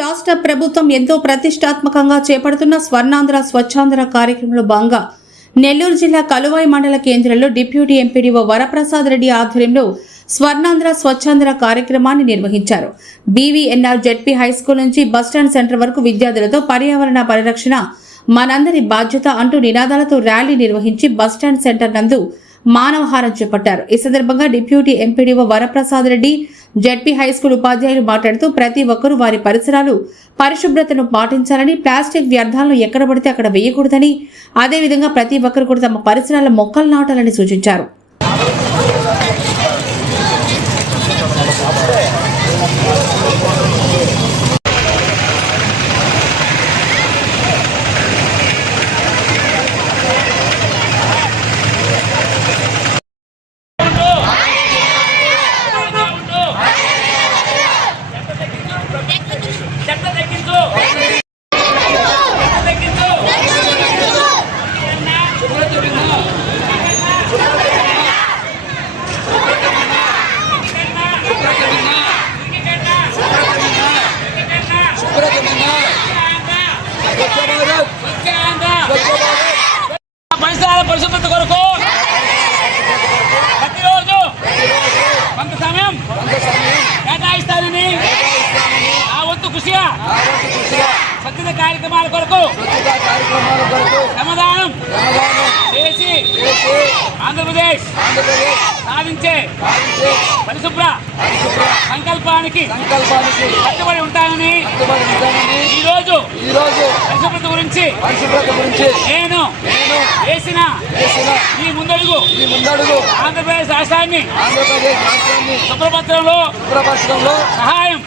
రాష్ట్ర ప్రభుత్వం ఎంతో ప్రతిష్టాత్మకంగా చేపడుతున్న స్వర్ణాంధ్ర స్వచ్ఛాంధ్ర కార్యక్రమంలో భాగంగా నెల్లూరు జిల్లా కలువాయి మండల కేంద్రంలో డిప్యూటీ ఎంపీడీఓ వరప్రసాద్ రెడ్డి ఆధ్వర్యంలో స్వర్ణాంధ్ర స్వచ్ఛాంధ్ర కార్యక్రమాన్ని నిర్వహించారు. బీవీఎన్ఆర్ జెడ్పీ హైస్కూల్ నుంచి బస్టాండ్ సెంటర్ వరకు విద్యార్థులతో పర్యావరణ పరిరక్షణ మనందరి బాధ్యత అంటూ నినాదాలతో ర్యాలీ నిర్వహించి బస్టాండ్ సెంటర్ నందు మానవహారం చేపట్టారు. ఈ సందర్భంగా deputy MPDO Varaprasad Reddy ZP high school ఉపాధ్యాయులు మాట్లాడుతూ ప్రతి ఒక్కరూ వారి పరిసరాలు పరిశుభ్రతను పాటించాలని, ప్లాస్టిక్ వ్యర్థాలను ఎక్కడ పడితే అక్కడ వేయకూడదని, అదేవిధంగా ప్రతి ఒక్కరు కూడా తమ పరిసరాల మొక్కలు నాటాలని సూచించారు. పరిశుభ్రత కొరకు ప్రతిరోజు కొంత సమయం కేటాయిస్తానని ఆ వంతు కృషిగా స్వచ్ఛత కార్యక్రమాల కొరకు సమాధానం చేసి ఆంధ్రప్రదేశ్ సాధించే పరిశుభ్ర సంకల్పానికి కట్టుబడి ఉంటానని ఈరోజు పరిశుభ్రత గురించి నేను వేసిన ఈ ముందడుగు ఆంధ్రప్రదేశ్ రాష్ట్రాన్ని శుభ్రపత్రంలో సహాయం